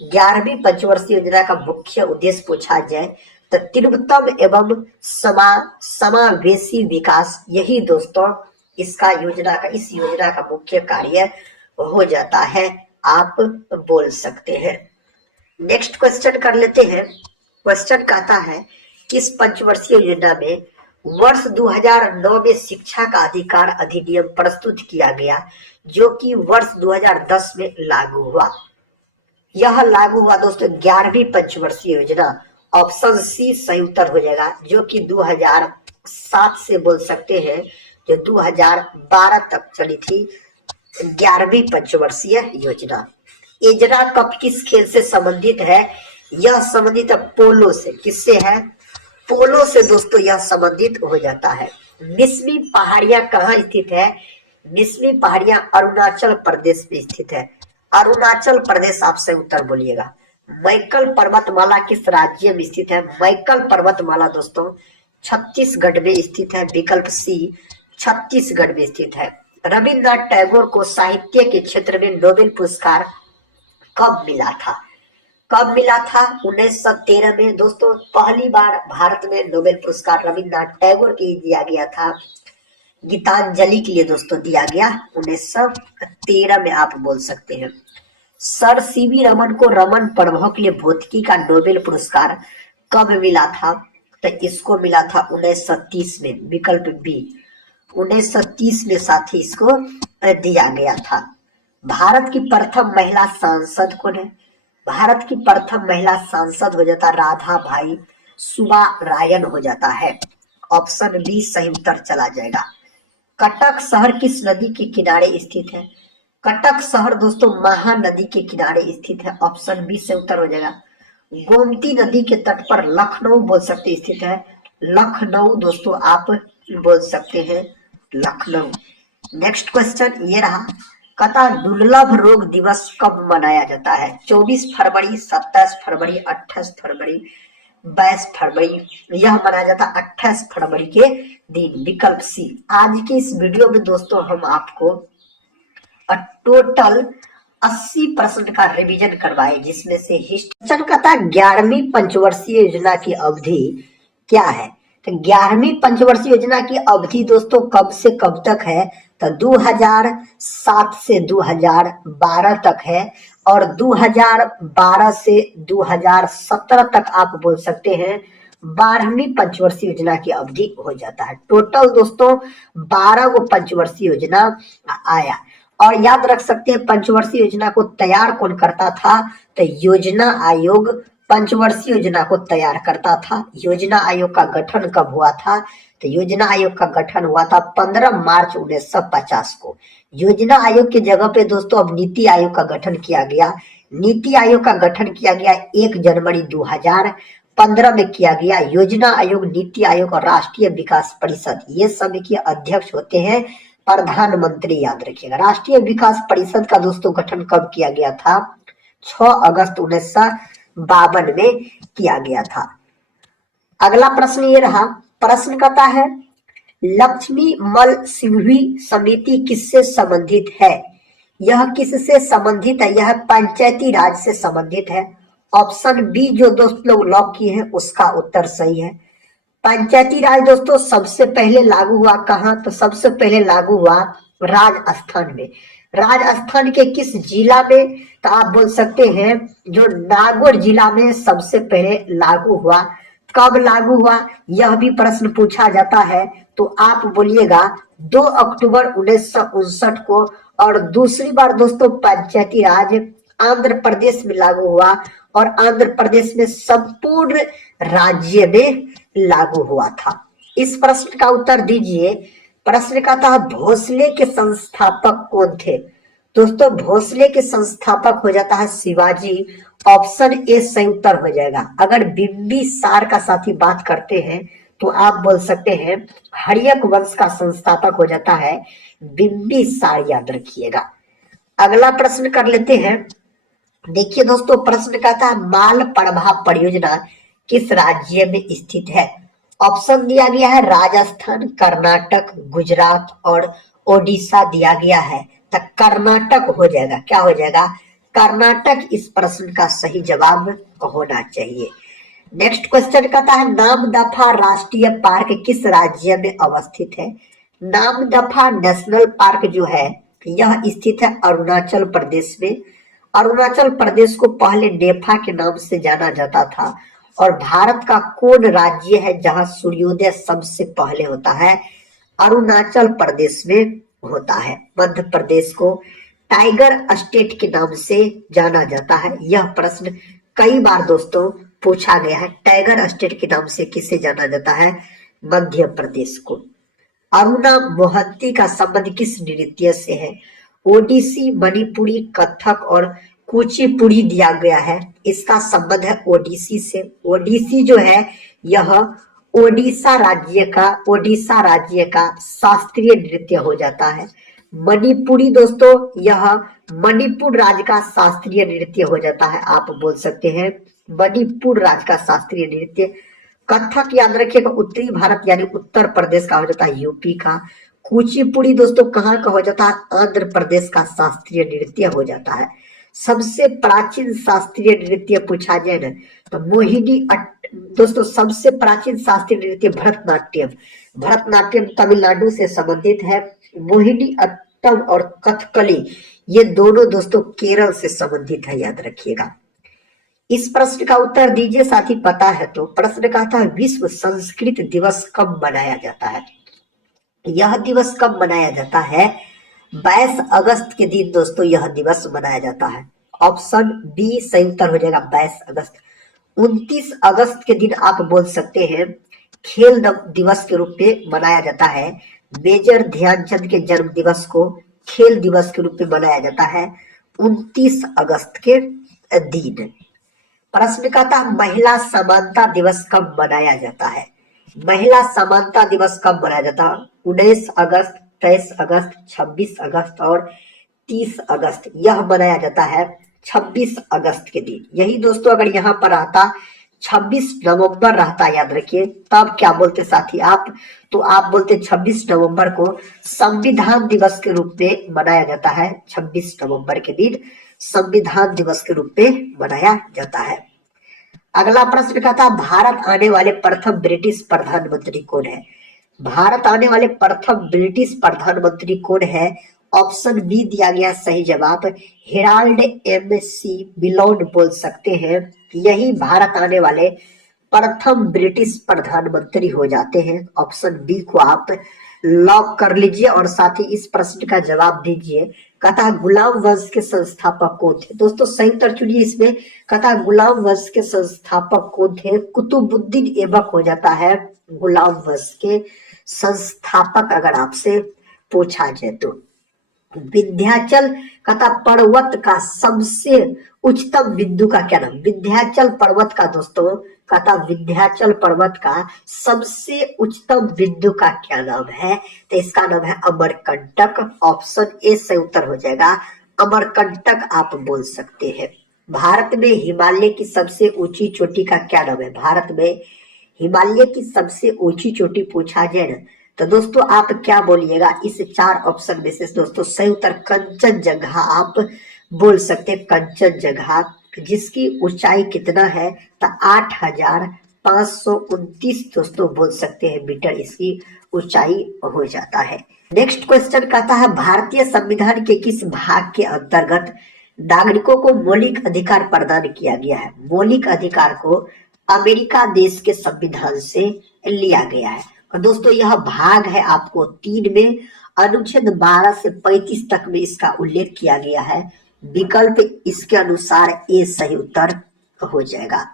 11वीं पंचवर्षीय योजना का मुख्य उद्देश्य पूछा जाए तो तीव्रतम एवं समावेशी विकास, यही दोस्तों इसका योजना का, इस योजना का मुख्य कार्य हो जाता है, आप बोल सकते हैं। नेक्स्ट क्वेश्चन कर लेते हैं। क्वेश्चन कहता है किस पंचवर्षीय योजना में वर्ष 2009 में शिक्षा का अधिकार अधिनियम प्रस्तुत किया गया जो कि वर्ष 2010 में लागू हुआ? यह लागू हुआ दोस्तों 11वीं पंचवर्षीय योजना। ऑप्शन सी सही उत्तर हो जाएगा, जो कि 2007 से बोल सकते हैं, जो 2012 तक चली थी 11वीं पंचवर्षीय योजना। एजरा कप किस खेल से संबंधित है? यह संबंधित है पोलो से। किससे है? पोलो से दोस्तों यह संबंधित हो जाता है। मिसमी पहाड़ियां कहाँ स्थित है? मिसमी पहाड़ियां अरुणाचल प्रदेश में स्थित है। अरुणाचल प्रदेश आपसे उत्तर बोलिएगा। मैकल पर्वतमाला किस राज्य में स्थित है? मैकल पर्वतमाला दोस्तों छत्तीसगढ़ में स्थित है। विकल्प सी छत्तीसगढ़ में स्थित है। रविन्द्रनाथ टैगोर को साहित्य के क्षेत्र में नोबेल पुरस्कार कब मिला था? कब मिला था? 1913 में दोस्तों पहली बार भारत में नोबेल पुरस्कार रविन्द्रनाथ टैगोर के दिया गया था। गीतांजलि के लिए दोस्तों दिया गया 1913 में, आप बोल सकते हैं। सर सीवी रमन को रमन प्रभाव के लिए भौतिकी का नोबेल पुरस्कार कब मिला था? तो इसको मिला था 1930 में। विकल्प बी 1930 में साथी इसको दिया गया था। भारत की प्रथम महिला सांसद कौन है? भारत की प्रथम महिला सांसद हो जाता राधा भाई सुब्बारायन हो जाता है। ऑप्शन बी सही उत्तर चला जाएगा। कटक शहर किस नदी के किनारे स्थित है? कटक शहर दोस्तों महानदी के किनारे स्थित है। ऑप्शन बी से उत्तर हो जाएगा। गोमती नदी के तट पर लखनऊ बोल सकते स्थित है। लखनऊ दोस्तों आप बोल सकते हैं, लखनऊ। नेक्स्ट क्वेश्चन ये रहा, कहता दुर्लभ रोग दिवस कब मनाया जाता है? 24 फरवरी, 27 फरवरी, 28 फरवरी, 22 फरवरी। यह मनाया जाता 28 फरवरी के दिन। विकल्प सी। आज के इस वीडियो में दोस्तों हम आपको टोटल 80% का रिवीजन करवाए, जिसमें से हिस्ट्री कहता 11वीं पंचवर्षीय योजना की अवधि क्या है? तो 11वीं पंचवर्षीय योजना की अवधि दोस्तों कब से कब तक है? तो 2007 से 2012 तक है, और 2012 से 2017 तक आप बोल सकते हैं 12वीं पंचवर्षीय योजना की अवधि हो जाता है। टोटल दोस्तों 12 गो पंचवर्षीय योजना आया। और याद रख सकते हैं पंचवर्षीय योजना को तैयार कौन करता था, तो योजना आयोग पंचवर्षीय योजना को तैयार करता था। योजना आयोग का गठन कब हुआ था, तो योजना आयोग का गठन हुआ था 15 मार्च 1950 को। योजना आयोग की जगह पे दोस्तों अब नीति आयोग का गठन किया गया। नीति आयोग का गठन किया गया 1 जनवरी 2015 में किया गया। योजना आयोग, नीति आयोग और राष्ट्रीय विकास परिषद ये सभी के अध्यक्ष होते हैं प्रधानमंत्री। याद रखिएगा राष्ट्रीय विकास परिषद का दोस्तों गठन कब किया गया था, 6 अगस्त 1952 में किया गया था। अगला प्रश्न ये रहा, प्रश्न कहता है लक्ष्मी मल सिंघवी समिति किससे संबंधित है। यह किससे संबंधित है, यह पंचायती राज से संबंधित है। ऑप्शन बी जो दोस्त लोग लॉक किए हैं उसका उत्तर सही है। पंचायती राज दोस्तों सबसे पहले लागू हुआ कहाँ, तो सबसे पहले लागू हुआ राजस्थान में। राजस्थान के किस जिला में, तो आप बोल सकते हैं जो नागौर जिला में सबसे पहले लागू हुआ। कब लागू हुआ यह भी प्रश्न पूछा जाता है, तो आप बोलिएगा 2 अक्टूबर 1959 को। और दूसरी बार दोस्तों पंचायती राज आंध्र प्रदेश में लागू हुआ और आंध्र प्रदेश में संपूर्ण राज्य में लागू हुआ था। इस प्रश्न का उत्तर दीजिए। प्रश्न का था भोसले के संस्थापक कौन थे। दोस्तों भोसले के संस्थापक हो जाता है शिवाजी। ऑप्शन ए सही उत्तर हो जाएगा। अगर बिंबिसार का साथी बात करते हैं तो आप बोल सकते हैं हर्यक वंश का संस्थापक हो जाता है बिंबिसार। याद रखिएगा। अगला प्रश्न कर लेते हैं। देखिए दोस्तों प्रश्न का था माल प्रभा परियोजना किस राज्य में स्थित है। ऑप्शन दिया गया है राजस्थान, कर्नाटक, गुजरात और ओडिशा दिया गया है। तो कर्नाटक हो जाएगा। क्या हो जाएगा, कर्नाटक इस प्रश्न का सही जवाब होना चाहिए। नेक्स्ट क्वेश्चन कहता है नामदफा राष्ट्रीय पार्क किस राज्य में अवस्थित है। नामदफा नेशनल पार्क जो है यह स्थित है अरुणाचल प्रदेश में। अरुणाचल प्रदेश को पहले नेफा के नाम से जाना जाता था। और भारत का कौन राज्य है जहां सूर्योदय सबसे पहले होता है, अरुणाचल प्रदेश में होता है। मध्य प्रदेश को टाइगर स्टेट के नाम से जाना जाता है। यह प्रश्न कई बार दोस्तों पूछा गया है। टाइगर स्टेट के नाम से किसे जाना जाता है, मध्य प्रदेश को। अरुणा मोहंती का संबंध किस नृत्य से है। ओडिसी, मणिपुरी, कथक और कुचिपुड़ी दिया गया है। इसका संबंध है ओडिसी से। ओडिसी जो है यह ओडिशा राज्य का शास्त्रीय नृत्य हो जाता है। मणिपुरी दोस्तों यह मणिपुर राज्य का शास्त्रीय नृत्य हो जाता है। आप बोल सकते हैं मणिपुर राज्य का शास्त्रीय नृत्य। कथक याद रखिएगा उत्तरी भारत यानी उत्तर प्रदेश का हो जाता है, यूपी का। कुचिपुड़ी दोस्तों कहाँ का हो जाता है, आंध्र प्रदेश का शास्त्रीय नृत्य हो जाता है। सबसे प्राचीन शास्त्रीय नृत्य पूछा जाए ना तो मोहिनी दोस्तों सबसे प्राचीन शास्त्रीय नृत्य भरतनाट्यम। भरतनाट्यम तमिलनाडु से संबंधित है। मोहिनी अट्टम और कथकली ये दोनों दोस्तों केरल से संबंधित है। याद रखिएगा। इस प्रश्न का उत्तर दीजिए साथी पता है तो। प्रश्न का था विश्व संस्कृत दिवस कब मनाया जाता है। यह दिवस कब मनाया जाता है, 22 अगस्त के दिन दोस्तों यह दिवस मनाया जाता है। ऑप्शन बी सही उत्तर हो जाएगा 22 अगस्त। 29 अगस्त के दिन आप बोल सकते हैं खेल दिवस के रूप में मनाया जाता है। मेजर ध्यानचंद के जन्म दिवस को खेल दिवस के रूप में मनाया जाता है 29 अगस्त के दिन। प्रश्न का था महिला समानता दिवस कब मनाया जाता है। महिला समानता दिवस कब मनाया जाता है, 19 अगस्त, 23 अगस्त, 26 अगस्त और 30 अगस्त। यह मनाया जाता है 26 अगस्त के दिन। यही दोस्तों अगर यहाँ पर आता 26 नवंबर रहता, याद रखिए, तब क्या बोलते साथी आप, तो आप बोलते 26 नवंबर को संविधान दिवस के रूप में मनाया जाता है। 26 नवंबर के दिन संविधान दिवस के रूप में मनाया जाता है। अगला प्रश्न का था भारत आने वाले प्रथम ब्रिटिश प्रधानमंत्री कौन है। भारत आने वाले प्रथम ब्रिटिश प्रधानमंत्री कौन है। ऑप्शन बी दिया गया सही जवाब हेराल्ड एम सी मिलोन बोल सकते हैं। यही भारत आने वाले प्रथम ब्रिटिश प्रधानमंत्री हो जाते हैं। ऑप्शन बी को आप लॉक कर लीजिए और साथ ही इस प्रश्न का जवाब दीजिए। कथा गुलाम वंश के संस्थापक कौन थे? दोस्तों सही उत्तर चुनिए इसमें। कथा गुलाम वंश के संस्थापक कौन थे? कुतुबुद्दीन ऐबक हो जाता है गुलाम वंश के संस्थापक, अगर आपसे पूछा जाए तो। विंध्याचल कथा पर्वत का सबसे उच्चतम बिंदु का क्या नाम? विंध्याचल पर्वत का दोस्तों, कथा विंध्याचल पर्वत का सबसे उच्चतम बिंदु का क्या नाम है? तो इसका नाम है अमरकंटक। ऑप्शन ए से उत्तर हो जाएगा अमरकंटक, आप बोल सकते हैं। भारत में हिमालय की सबसे ऊंची चोटी का क्या नाम है? भारत में हिमालय की सबसे ऊंची चोटी पूछा जाए ना, तो दोस्तों आप क्या बोलिएगा इस 4 ऑप्शन में से? दोस्तों सही उत्तर कंचनजंगा आप बोल सकते हैं, कंचनजंगा, जिसकी ऊंचाई कितना है? तो 8,529 दोस्तों बोल सकते हैं मीटर इसकी ऊंचाई हो जाता है। नेक्स्ट क्वेश्चन कहता है भारतीय संविधान के किस भाग के अंतर्गत नागरिकों को मौलिक अधिकार प्रदान किया गया है? मौलिक अधिकार को अमेरिका देश के संविधान से लिया गया है। और दोस्तों यह भाग है आपको 3 में, अनुच्छेद 12 से 35 तक में इसका उल्लेख किया गया है। विकल्प इसके अनुसार ए सही उत्तर हो जाएगा।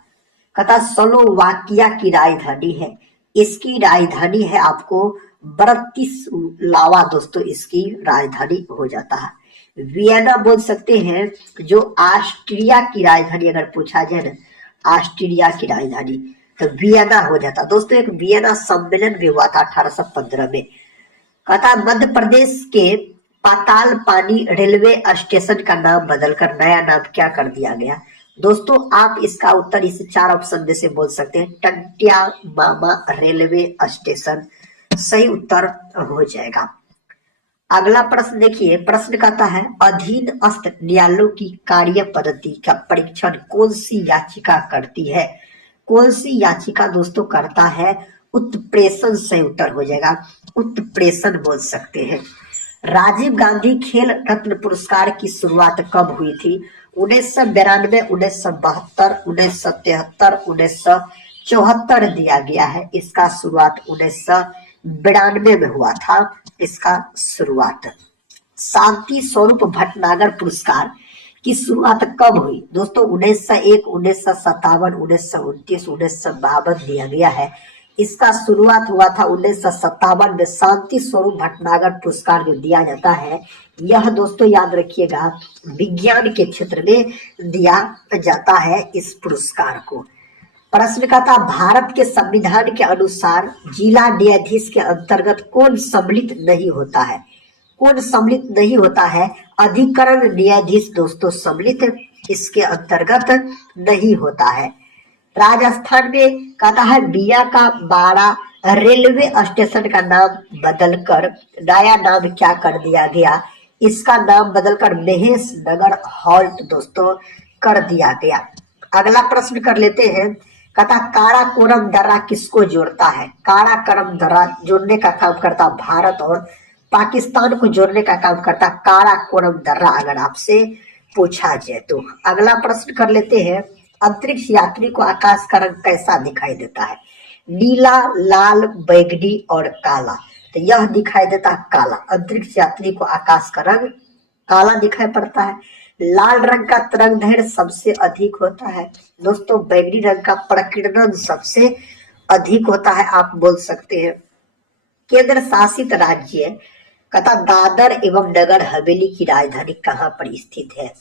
कथा स्लोवाकिया की राजधानी है, इसकी राजधानी है आपको ब्रतिस्लावा दोस्तों, इसकी राजधानी हो जाता है। वियना बोल सकते हैं, जो ऑस्ट्रिया की राजधानी अगर पूछा जाए ना, ऑस्ट्रिया की राजधानी तो वियना हो जाता। दोस्तों एक वियना सम्मेलन भी हुआ था 1815 में। कहता मध्य प्रदेश के पाताल पानी रेलवे स्टेशन का नाम बदलकर नया नाम क्या कर दिया गया? दोस्तों आप इसका उत्तर इस 4 ऑप्शन में से बोल सकते हैं, टंट्या मामा रेलवे स्टेशन सही उत्तर हो जाएगा। अगला प्रश्न देखिए, प्रश्न कहता है अधीनस्थ न्यायालयों की कार्य पद्धति का परीक्षण कौन सी याचिका करती है? कौन सी याचिका दोस्तों करता है? उत्प्रेषण सही उत्तर हो जाएगा, उत्प्रेषण बोल सकते हैं। राजीव गांधी खेल रत्न पुरस्कार की शुरुआत कब हुई थी? 1992, 1972, 1973, 1974 दिया गया है। इसका शुरुआत 1992 में हुआ था इसका शुरुआत। शांति स्वरूप भटनागर पुरस्कार की शुरुआत कब हुई? दोस्तों 1901, 1957, 1929, 1952 दिया गया है। इसका शुरुआत हुआ था 1957 में। शांति स्वरूप भटनागर पुरस्कार जो दिया जाता है, यह दोस्तों याद रखिएगा विज्ञान के क्षेत्र में दिया जाता है इस पुरस्कार को। प्रश्न का था भारत के संविधान के अनुसार जिला न्यायाधीश के अंतर्गत कौन सम्मिलित नहीं होता है? कौन सम्मिलित नहीं होता है? अधिकरण न्यायाधीश दोस्तों सम्मिलित इसके अंतर्गत नहीं होता है। राजस्थान में कहता है बिया का बाड़ा रेलवे स्टेशन का नाम बदलकर नया नाम क्या कर दिया गया? इसका नाम बदलकर महेश नगर हॉल्ट दोस्तों कर दिया गया। अगला प्रश्न कर लेते हैं, कहता काराकोरम दर्रा किसको जोड़ता है? काराकोरम दर्रा जोड़ने का काम करता भारत और पाकिस्तान को जोड़ने का काम करता काराकोरम दर्रा, अगर आपसे पूछा जाए तो। अगला प्रश्न कर लेते हैं, अंतरिक्ष यात्री को आकाश का रंग कैसा दिखाई देता है? नीला, लाल, बैगनी और काला। तो यह दिखाई देता है काला। अंतरिक्ष यात्री को आकाश का रंग काला दिखाई पड़ता है। लाल रंग का तरंग दैर्घ्य सबसे अधिक होता है दोस्तों। बैगनी रंग का प्रकीर्णन सबसे अधिक होता है, आप बोल सकते हैं। केंद्र शासित राज्य कथा दादर एवं नगर हवेली की राजधानी कहाँ पर स्थित है?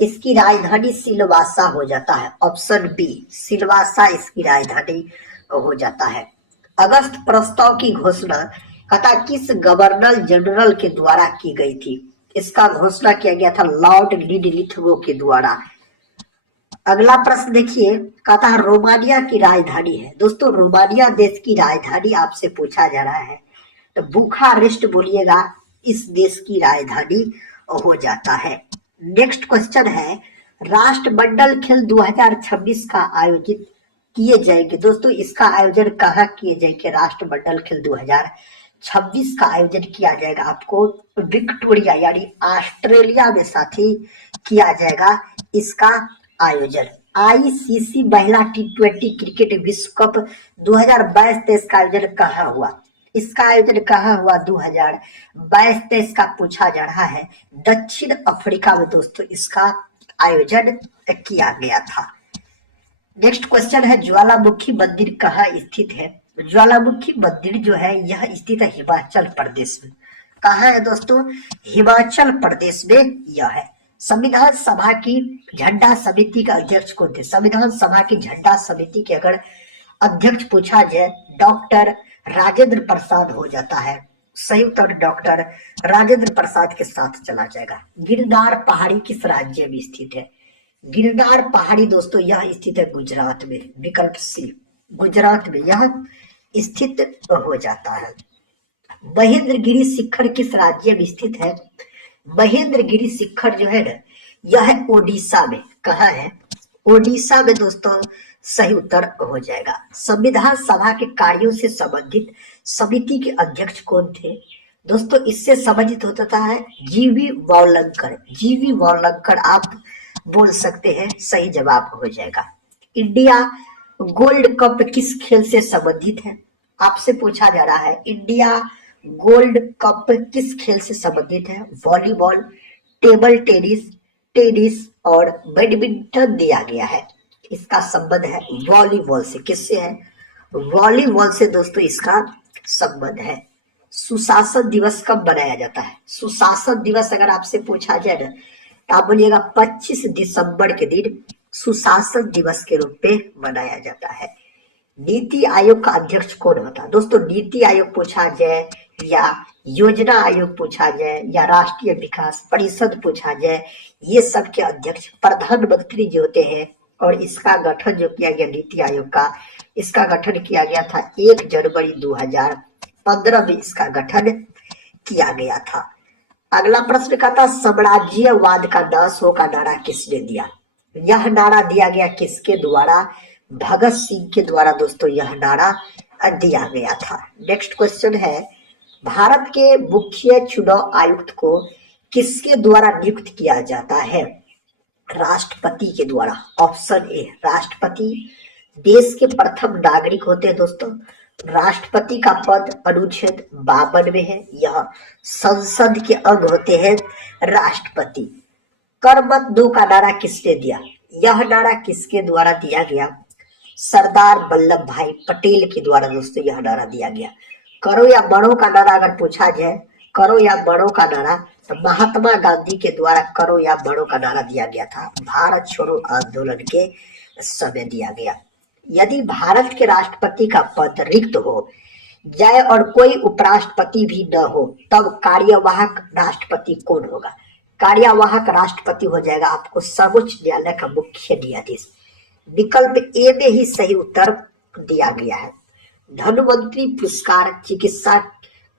इसकी राजधानी सिलवासा हो जाता है। ऑप्शन बी सिलवासा इसकी राजधानी हो जाता है। अगस्त प्रस्ताव की घोषणा कथा किस गवर्नर जनरल के द्वारा की गई थी? इसका घोषणा किया गया था लॉर्ड लिडलिथगो के द्वारा। अगला प्रश्न देखिए, कहता है रोमानिया की राजधानी है। दोस्तों रोमानिया देश की राजधानी आपसे पूछा जा रहा है, तो बुखारेस्ट बोलिएगा इस देश की राजधानी हो जाता है। नेक्स्ट क्वेश्चन है, राष्ट्रमंडल खेल 2026 का आयोजित किए जाएंगे। दोस्तों इसका आयोजन कहाँ किए जाएंगे? राष्ट्रमंडल खेल 2026 का आयोजन किया जाएगा आपको विक्टोरिया यानी ऑस्ट्रेलिया में साथी किया जाएगा इसका आयोजन। आईसीसी महिला T20 क्रिकेट विश्व कप 2022-23 का आयोजन कहाँ हुआ? इसका आयोजन कहाँ हुआ? 2022-23 का पूछा जा रहा है। दक्षिण अफ्रीका में दोस्तों इसका आयोजन किया गया था। नेक्स्ट क्वेश्चन है, ज्वालामुखी मंदिर कहाँ स्थित है? ज्वालामुखी मंदिर जो है यह स्थित है हिमाचल प्रदेश में। कहाँ है दोस्तों? हिमाचल प्रदेश में यह है। संविधान सभा की झंडा समिति का अध्यक्ष कौन थे? संविधान सभा की झंडा समिति के अगर अध्यक्ष पूछा जाए डॉक्टर राजेंद्र प्रसाद हो जाता है। सही उत्तर डॉक्टर राजेंद्र प्रसाद के साथ चला जाएगा। गिरनार पहाड़ी किस राज्य में स्थित है? गिरनार पहाड़ी दोस्तों यह स्थित है गुजरात में। विकल्प सी, गुजरात में यह स्थित हो जाता है। महेंद्रगिरी शिखर किस राज्य में स्थित है? महेंद्रगिरी शिखर जो है ना यह ओडिशा में। कहाँ है? ओडिशा में दोस्तों सही उत्तर हो जाएगा। संविधान सभा के कार्यों से संबंधित समिति के अध्यक्ष कौन थे? दोस्तों इससे संबंधित होता है जीवी वावलंकर। जीवी वावलंकर आप बोल सकते हैं, सही जवाब हो जाएगा। इंडिया गोल्ड कप किस खेल से संबंधित है? आपसे पूछा जा रहा है इंडिया गोल्ड कप किस खेल से संबंधित है? वॉलीबॉल, टेबल टेनिस, टेनिस और बैडमिंटन दिया गया है। इसका संबंध है वॉलीबॉल से। किससे है? वॉलीबॉल से दोस्तों इसका संबंध है। सुशासन दिवस कब मनाया जाता है? सुशासन दिवस अगर आपसे पूछा जाए ना तो आप बोलिएगा 25 दिसंबर के दिन सुशासन दिवस के रूप में मनाया जाता है। नीति आयोग का अध्यक्ष कौन होता है? दोस्तों नीति आयोग पूछा जाए या योजना आयोग पूछा जाए या राष्ट्रीय विकास परिषद पूछा जाए, ये सब के अध्यक्ष प्रधानमंत्री जी होते हैं। और इसका गठन जो किया गया नीति आयोग का, इसका गठन किया गया था 1 जनवरी 2015 में इसका गठन किया गया था। अगला प्रश्न का था साम्राज्यवाद का नाश हो का नारा किसने दिया? यह नारा दिया गया किसके द्वारा? भगत सिंह के द्वारा दोस्तों यह नारा दिया गया था। नेक्स्ट क्वेश्चन है, भारत के मुख्य चुनाव आयुक्त को किसके द्वारा नियुक्त किया जाता है? राष्ट्रपति के द्वारा। ऑप्शन ए राष्ट्रपति देश के प्रथम नागरिक होते हैं दोस्तों। राष्ट्रपति का पद अनुच्छेद 52 में है। यह संसद के अंग होते हैं राष्ट्रपति। कर मत दो का नारा किसने दिया? यह नारा किसके द्वारा दिया गया? सरदार वल्लभ भाई पटेल के द्वारा दोस्तों यह नारा दिया गया। करो या बढ़ो का नारा अगर पूछा जाए, करो या बढ़ो का नारा, तो महात्मा गांधी के द्वारा करो या बढ़ो का नारा दिया गया था। भारत छोड़ो आंदोलन के समय दिया गया। यदि भारत के राष्ट्रपति का पद रिक्त हो जाए और कोई उपराष्ट्रपति भी न हो, तब कार्यवाहक राष्ट्रपति कौन होगा? कार्यवाहक राष्ट्रपति हो जाएगा आपको सर्वोच्च न्यायालय का मुख्य न्यायाधीश। विकल्प ए में ही सही उत्तर दिया गया है। धन्वंतरी पुरस्कार चिकित्सा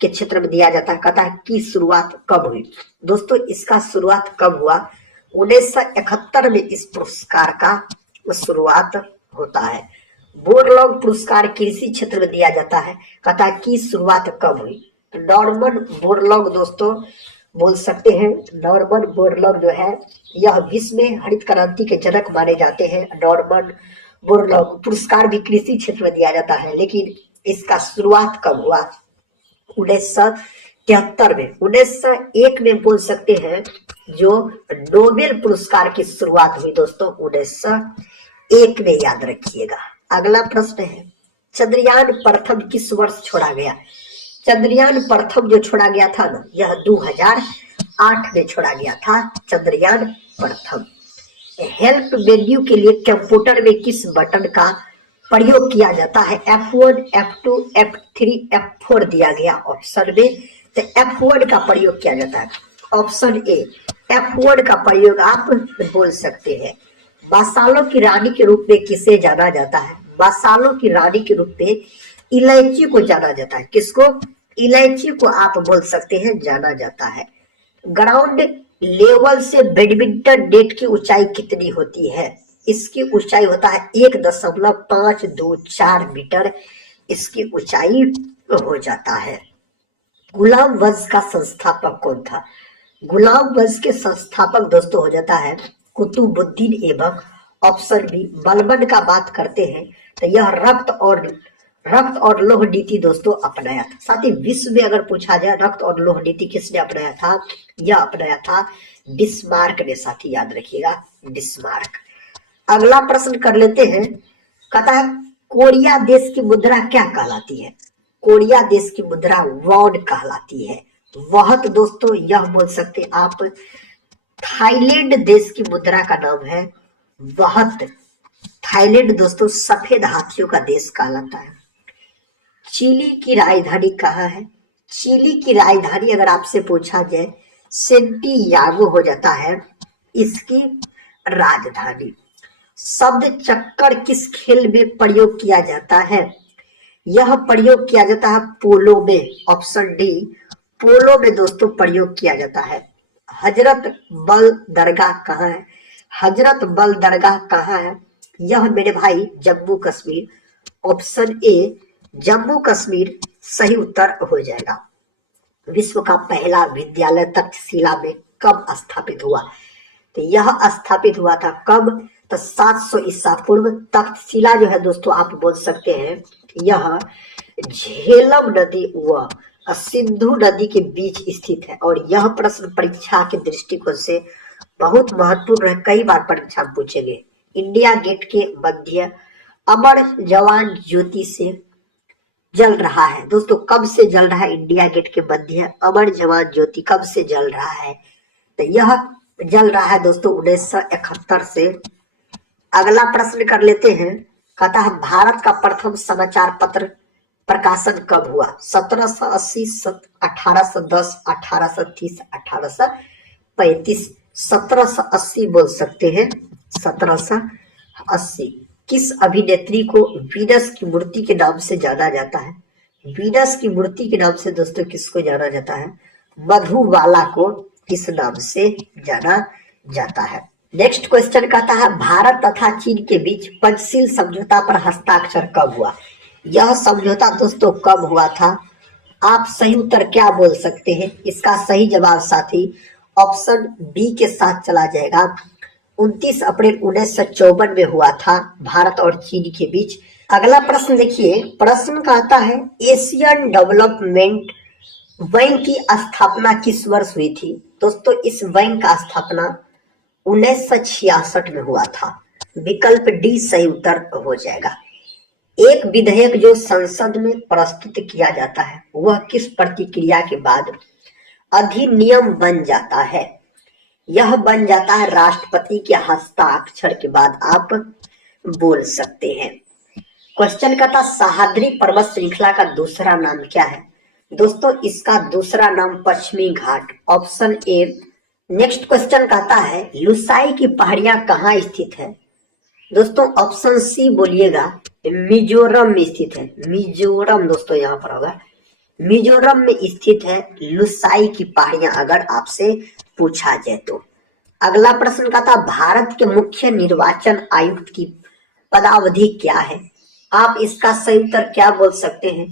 के क्षेत्र में दिया जाता है। कहता है कि शुरुआत कब हुई? दोस्तों इसका शुरुआत कब हुआ? 1971 में इस पुरस्कार का शुरुआत होता है। बोरलॉग पुरस्कार कृषि क्षेत्र में दिया जाता है। कहता है कि शुरुआत कब हुई? नॉर्मन बोरलॉग दोस्तों बोल सकते हैं। नॉर्मन बोरलॉग जो है यह विश्व में हरित क्रांति के जनक माने जाते हैं। नॉर्मन बोरलॉग पुरस्कार भी कृषि क्षेत्र में दिया जाता है, लेकिन इसका शुरुआत कब हुआ? 1973 में। 1901 में बोल सकते हैं जो नोबेल पुरस्कार की शुरुआत हुई दोस्तों 1901 में, याद रखिएगा। अगला प्रश्न है, चंद्रयान प्रथम किस वर्ष छोड़ा गया? चंद्रयान प्रथम जो छोड़ा गया था ना, यह 2008 में छोड़ा गया था चंद्रयान प्रथम। हेल्प मेन्यू के लिए कंप्यूटर में किस बटन का प्रयोग किया जाता है? F1, F2, F3, F4 दिया गया ऑप्शन में। तो F1 का प्रयोग किया जाता है। ऑप्शन ए F1 का प्रयोग आप बोल सकते हैं। मसालों की रानी के रूप में किसे जाना जाता है? मसालों की रानी के रूप में इलायची को जाना जाता है। किसको? इलायची को आप बोल सकते हैं जाना जाता है। ग्राउंड लेवल से बैडमिंटन नेट की ऊंचाई कितनी होती है? इसकी ऊंचाई होता है 1.524 मीटर इसकी ऊंचाई हो जाता है। गुलाम वंश का संस्थापक कौन था? गुलाम वंश के संस्थापक दोस्तों हो जाता है कुतुबुद्दीन ऐबक ऑप्शन बी बलबन का बात करते हैं तो यह रक्त और लौह नीति दोस्तों अपनाया था। साथ ही विश्व में अगर पूछा जाए रक्त और लौह नीति किसने अपनाया था, यह अपनाया था बिस्मार्क ने। साथी याद रखिएगा बिस्मार्क। अगला प्रश्न कर लेते हैं, कहता है कोरिया देश की मुद्रा क्या कहलाती है? कोरिया देश की मुद्रा वॉन कहलाती है। वह तो दोस्तों यह बोल सकते आप थाईलैंड देश की मुद्रा का नाम है वहत। थाईलैंड दोस्तों सफेद हाथियों का देश कहलाता है। चिली की राजधानी कहाँ है? चिली की राजधानी अगर आपसे पूछा जाए सेंटियागो हो जाता है इसकी राजधानी। शब्द चक्कर किस खेल में प्रयोग किया जाता है? यह प्रयोग किया जाता है पोलो में। ऑप्शन डी पोलो में दोस्तों प्रयोग किया जाता है। हजरत बल दरगाह कहाँ है? हजरत बल दरगाह कहाँ है? यह मेरे भाई जम्मू कश्मीर। ऑप्शन ए जम्मू कश्मीर सही उत्तर हो जाएगा। विश्व का पहला विद्यालय तक्षशिला में कब स्थापित हुआ? तो यह स्थापित हुआ था कब? तो 700 ईसा पूर्व। तक्षशिला जो है दोस्तों आप बोल सकते हैं यह झेलम नदी व सिंधु नदी के बीच स्थित है। और यह प्रश्न परीक्षा के दृष्टिकोण से बहुत महत्वपूर्ण है, कई बार परीक्षा में पूछेंगे। इंडिया गेट के मध्य अमर जवान ज्योति से जल रहा है। दोस्तों कब से जल रहा है इंडिया गेट के मध्य अमर जवान ज्योति? कब से जल रहा है? तो यह जल रहा है दोस्तों 1971 से। अगला प्रश्न कर लेते हैं, कहता है भारत का प्रथम समाचार पत्र प्रकाशन कब हुआ? 1780, 1810, 1830, 1835। 1780 बोल सकते हैं। 1780। किस अभिनेत्री को वीनस की मूर्ति के नाम से जाना जाता है? वीनस की मूर्ति के नाम से दोस्तों किसको जाना जाता है? मधुबाला को इस नाम से जाना जाता है। नेक्स्ट क्वेश्चन कहता है भारत तथा चीन के बीच पंचशील समझौता पर हस्ताक्षर कब हुआ? यह समझौता दोस्तों कब हुआ था? आप सही उत्तर क्या बोल सकते हैं? इसका सही जवाब साथी ऑप्शन बी के साथ चला जाएगा। 29 अप्रैल 1954 में हुआ था भारत और चीन के बीच। अगला प्रश्न देखिए, प्रश्न कहता है एशियन डेवलपमेंट बैंक की स्थापना किस वर्ष हुई थी? दोस्तों इस बैंक का स्थापना 1966 में हुआ था। विकल्प डी सही उत्तर हो जाएगा। एक विधेयक जो संसद में प्रस्तुत किया जाता है वह किस प्रक्रिया के बाद अधिनियम बन जाता है? यह बन जाता है राष्ट्रपति के हस्ताक्षर के बाद। आप बोल सकते हैं। क्वेश्चन का था सह्याद्री पर्वत श्रृंखला का दूसरा नाम क्या है? दोस्तों इसका दूसरा नाम Pashchimi Ghat. Option A. Next question कहता है लुसाई की पहाड़ियां कहाँ स्थित है? दोस्तों ऑप्शन सी बोलिएगा, मिजोरम में स्थित है। मिजोरम दोस्तों यहाँ पर होगा, मिजोरम में स्थित है लुसाई की पहाड़ियां, अगर आपसे पूछा जाए तो। अगला प्रश्न का था भारत के मुख्य निर्वाचन आयुक्त की पदावधि क्या है? आप इसका सही उत्तर क्या बोल सकते हैं?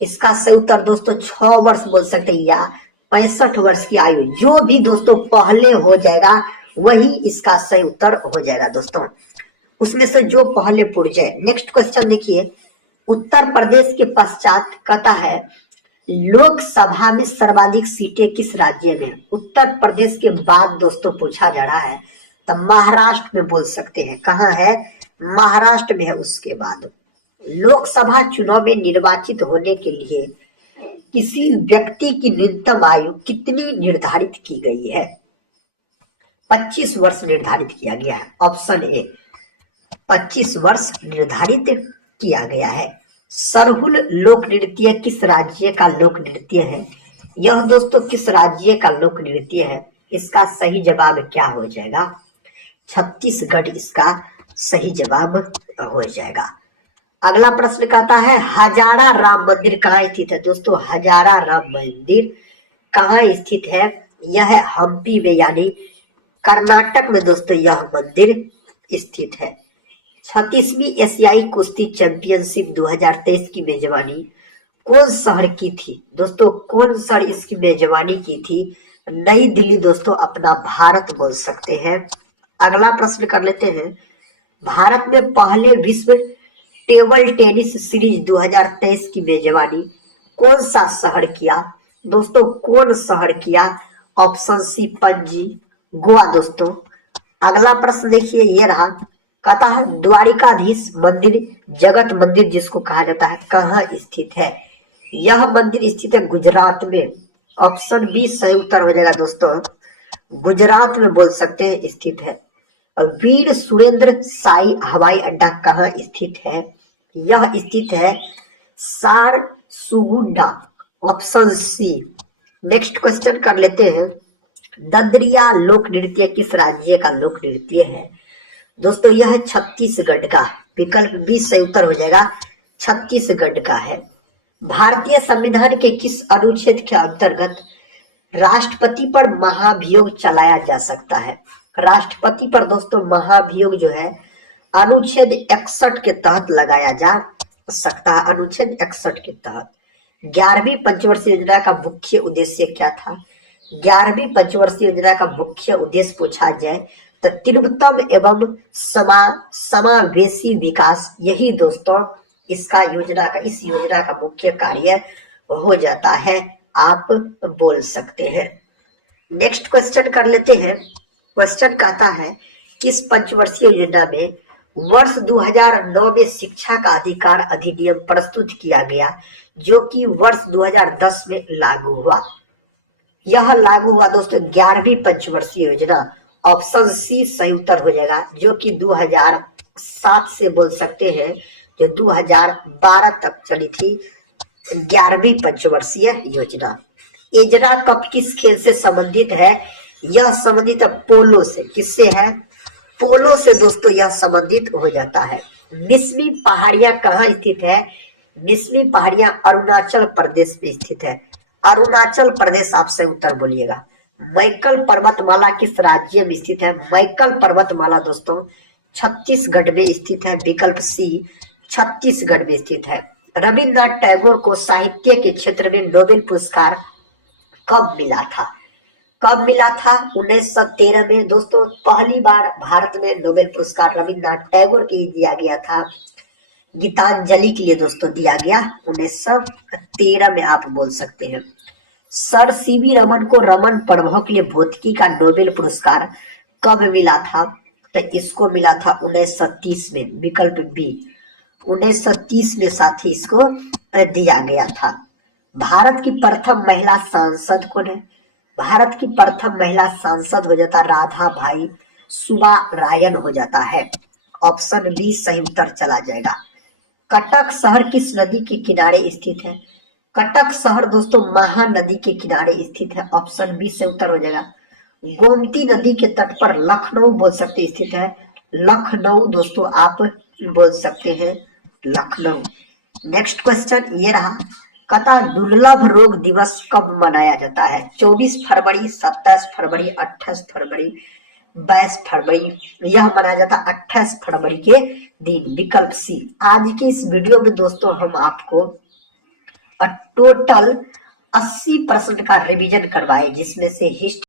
इसका सही उत्तर दोस्तों 6 वर्ष बोल सकते हैं या 65 वर्ष की आयु। जो भी दोस्तों पहले हो जाएगा वही इसका सही उत्तर हो जाएगा दोस्तों, उसमें से जो पहले पूछ जाए। नेक्स्ट क्वेश्चन देखिए, उत्तर प्रदेश के पश्चात कहता है लोकसभा में सर्वाधिक सीटें किस राज्य में? उत्तर प्रदेश के बाद दोस्तों पूछा जा रहा है तो महाराष्ट्र में बोल सकते हैं। कहाँ है? महाराष्ट्र में है। उसके बाद लोकसभा चुनाव में निर्वाचित होने के लिए किसी व्यक्ति की न्यूनतम आयु कितनी निर्धारित की गई है? 25 वर्ष निर्धारित किया गया है। ऑप्शन ए 25 वर्ष निर्धारित किया गया है। सरहुल लोक नृत्य किस राज्य का लोक नृत्य है? यह दोस्तों किस राज्य का लोक नृत्य है? इसका सही जवाब क्या हो जाएगा? छत्तीसगढ़ इसका सही जवाब हो जाएगा। अगला प्रश्न कहता है हजारा राम मंदिर कहाँ स्थित है? दोस्तों हजारा राम मंदिर कहाँ स्थित है? यह है हम्पी में, यानी कर्नाटक में दोस्तों यह मंदिर स्थित है। 36वीं एशियाई कुश्ती चैंपियनशिप 2023 की मेजबानी कौन शहर की थी? दोस्तों कौन शहर इसकी मेजबानी की थी? नई दिल्ली दोस्तों अपना भारत बोल सकते हैं। अगला प्रश्न कर लेते हैं, भारत में पहले विश्व टेबल टेनिस सीरीज 2023 की मेजबानी कौन सा शहर किया? दोस्तों कौन शहर किया? ऑप्शन सी पणजी, गोवा दोस्तों। अगला प्रश्न देखिए, ये रहा, कहता है द्वारिकाधीश मंदिर, जगत मंदिर जिसको कहा जाता है, कहाँ स्थित है? यह मंदिर स्थित है गुजरात में। ऑप्शन बी सही उत्तर हो जाएगा दोस्तों, गुजरात में बोल सकते हैं स्थित है। वीर सुरेंद्र साई हवाई अड्डा कहाँ स्थित है? यह स्थित है Sarsuguda, option C. Next question कर लेते हैं, ददरिया लोक नृत्य किस राज्य का लोक नृत्य है? दोस्तों यह है छत्तीसगढ़ का, विकल्प बी सही उत्तर हो जाएगा, छत्तीसगढ़ का है। भारतीय संविधान के किस अनुच्छेद के अंतर्गत राष्ट्रपति पर महाभियोग चलाया जा सकता है? राष्ट्रपति पर दोस्तों महाभियोग जो है अनुच्छेद 61 के तहत लगाया जा सकता है, अनुच्छेद 61 के तहत। 11वीं पंचवर्षीय योजना का मुख्य उद्देश्य क्या था? 11वीं पंचवर्षीय योजना का मुख्य उद्देश्य पूछा जाए तो तीव्रतम एवं समावेशी विकास, यही दोस्तों इसका योजना का, इस योजना का मुख्य कार्य हो जाता है, आप बोल सकते हैं। नेक्स्ट क्वेश्चन कर लेते हैं। क्वेश्चन कहता है किस पंचवर्षीय योजना में वर्ष 2009 में शिक्षा का अधिकार अधिनियम प्रस्तुत किया गया, जो कि वर्ष 2010 में लागू हुआ? यह लागू हुआ दोस्तों 11वीं पंचवर्षीय योजना, ऑप्शन सी सही उत्तर हो जाएगा, जो कि 2007 से बोल सकते हैं, जो 2012 तक चली थी 11वीं पंचवर्षीय योजना। एजरा कप किस खेल से संबंधित है? यह संबंधित है पोलो से। किससे है? पोलो से दोस्तों यह संबंधित हो जाता है। निस्मी पहाड़ियां कहाँ स्थित है? निस्मी पहाड़ियां अरुणाचल प्रदेश में स्थित है। अरुणाचल प्रदेश आप सही उत्तर बोलिएगा। मैकल पर्वतमाला किस राज्य में स्थित है? मैकल पर्वतमाला दोस्तों छत्तीसगढ़ में स्थित है, विकल्प सी छत्तीसगढ़ में स्थित है। रविन्द्रनाथ टैगोर को साहित्य के क्षेत्र में नोबेल पुरस्कार कब मिला था? कब मिला था? 1913 में दोस्तों पहली बार भारत में नोबेल पुरस्कार रविन्द्रनाथ टैगोर के दिया गया था, गीतांजलि के लिए दोस्तों दिया गया 1913 में, आप बोल सकते हैं। सर सीवी रमन को रमन प्रभाव के लिए भौतिकी का नोबेल पुरस्कार कब मिला था? तो इसको मिला था 1930 में, विकल्प बी 1930 में साथ ही इसको दिया गया था। भारत की प्रथम महिला सांसद कौन है? भारत की प्रथम महिला सांसद हो जाता राधा भाई सुब्बारायन हो जाता है, ऑप्शन बी सही उत्तर चला जाएगा। कटक शहर किस नदी के किनारे स्थित है? कटक शहर दोस्तों महानदी के किनारे स्थित है, ऑप्शन बी से उत्तर हो जाएगा। गोमती नदी के तट पर लखनऊ बोल सकते स्थित है, लखनऊ दोस्तों आप बोल सकते हैं, लखनऊ। नेक्स्ट क्वेश्चन ये रहा, कथा दुर्लभ रोग दिवस कब मनाया जाता है? 24 फरवरी, 27 फरवरी, 28 फरवरी, 22 फरवरी। यह मनाया जाता 28 फरवरी के दिन, विकल्प सी। आज की इस वीडियो में दोस्तों हम आपको टोटल 80% का रिवीजन करवाए, जिसमें से हिस्ट्री